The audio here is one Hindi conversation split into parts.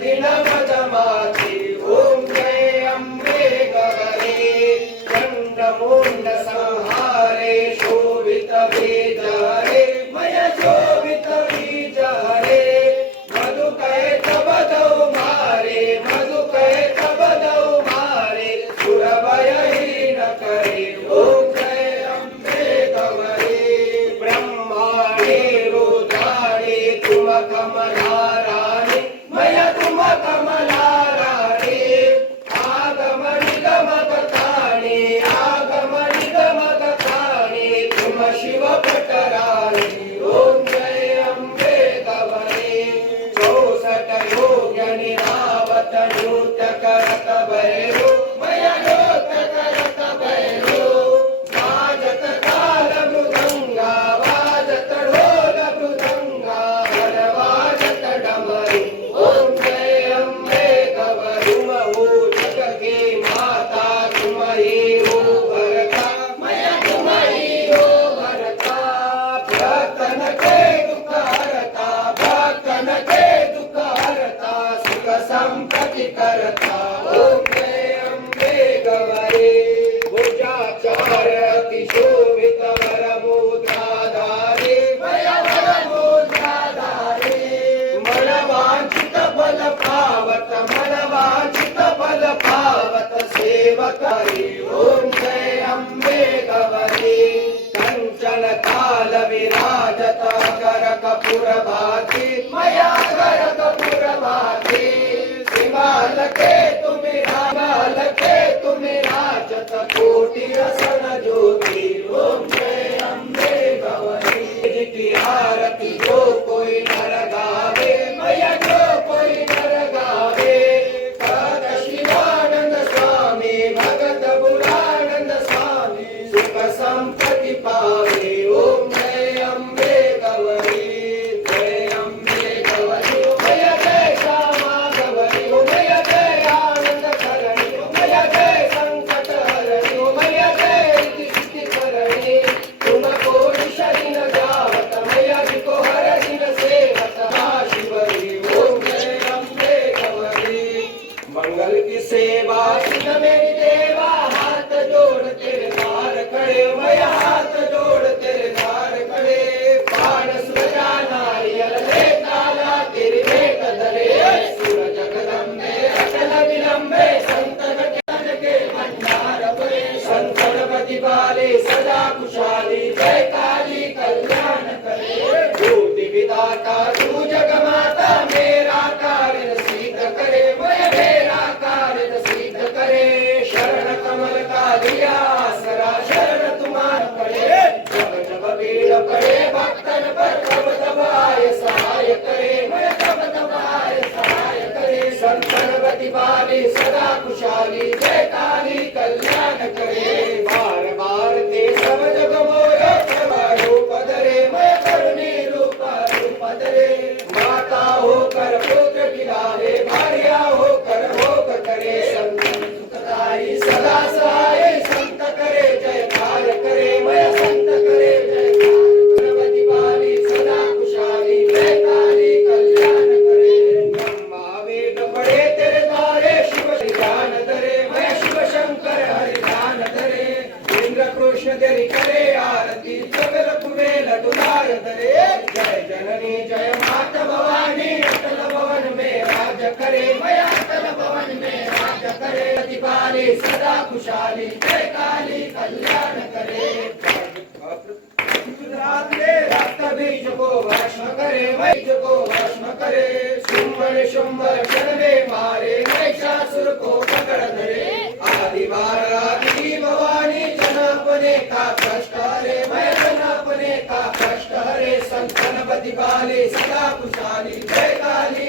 Dinamarca. ಶಿವ ಪಟ್ಟ ಭಾರತ की आरती जरि करे आरती जगलप में लडुलार धरे जय जननी, जय मात भवानी, अटल भवन में राज करे। मया अटल भवन में राज करे। प्रतिपाले सदा खुशहाली जय काली, कल्याण करे। रात मारे महिषासुर को पकड़ धरे। आदि अपने का कष्ट हरे मैदान अपने का कष्ट हरे संतन बदिवाले, सदा खुशाली जय काली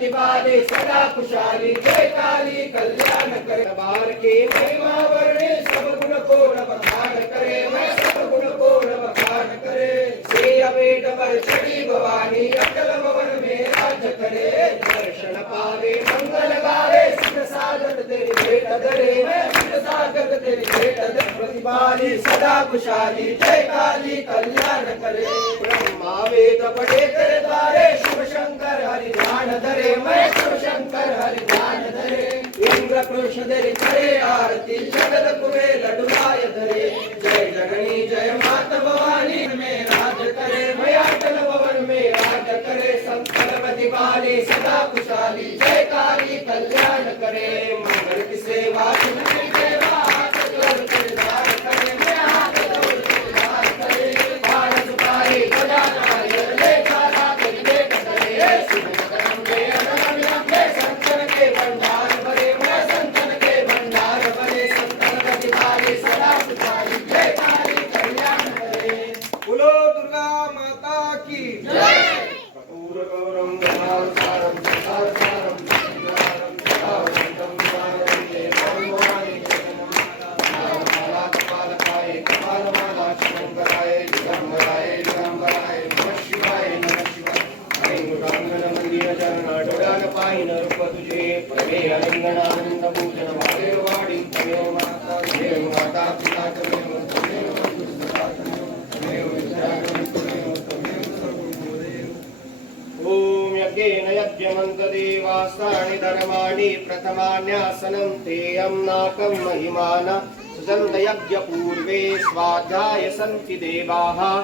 दिवाली सदा खुशहाली जय काली कल्याण करे। बाल के महिमा वर्णे, सब गुण को नवखान करे। मैं सब गुण को नवखान करे। से अबेट पर चढ़ी भवानी, अटल भवन में राज करे। दर्शन पावे, मंगल गावे सिद्ध साधन तेरे भेट धरे। पाली, सदा खुशहाली जय काली, कल्याण करे। ब्रह्मा वेद पढ़े तेरे द्वारे शिव शंकर हरि ध्यान धरे। मैं शिव शंकर हरि ध्यान धरे। इंद्र पुरुष धरे करे आरती जगत कुबे लडुराय धरे। जय जगनी जय माता भवानी, में राज करे। मया कल भवन में राज करे संकल्प दिवाली सदा खुशहाली जय काली यज्ञमन्तदेवासाणि धर्माणि प्रथमान्यासनं तेयं नाकं महिमान। सुजन्तयज्ञपूर्वे स्वाध्याय सन्ति देवाः।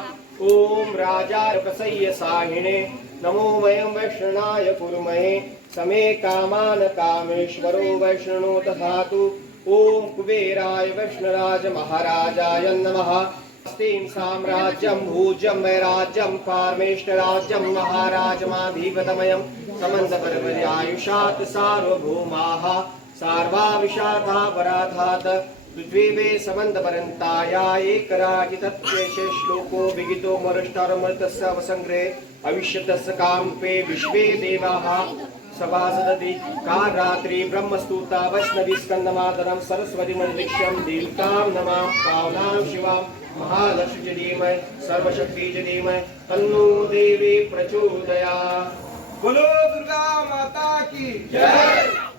ॐ राजार्पसय्य साहिणे। नमो वयं वैष्णणाय कुर्महे समे कामान कामेश्वरो वैष्णो तथा ॐ कुबेराय वैष्णराज महाराजाय नमः। अस्तीं साम्राज्यं, भूज्यं, वैराज्यं, पारमेष्टराज्यं, महाराजमाधिपतमयं समन्तपर्वर्यायुषात् सार्वभौमाः सार्वाविषाथा पराधात् पृथ्वीवे समन्तपरन्ताया एकराजितत्वेषे श्लोको विगितो मरुष्टारमृतस्य अवसङ्ग्रहे अविष्यतस्य काम्पे विश्वे देवाः। सभासदति कारात्रि ब्रह्मस्तुता वैष्णवी स्कन्दमादरं सरस्वती मंदिक्षम देवतां नमां पावनां शिवा महालक्ष्मी च सर्वशक्ति च तन्नो देवी प्रचोदया बोलो दुर्गा माता की जय।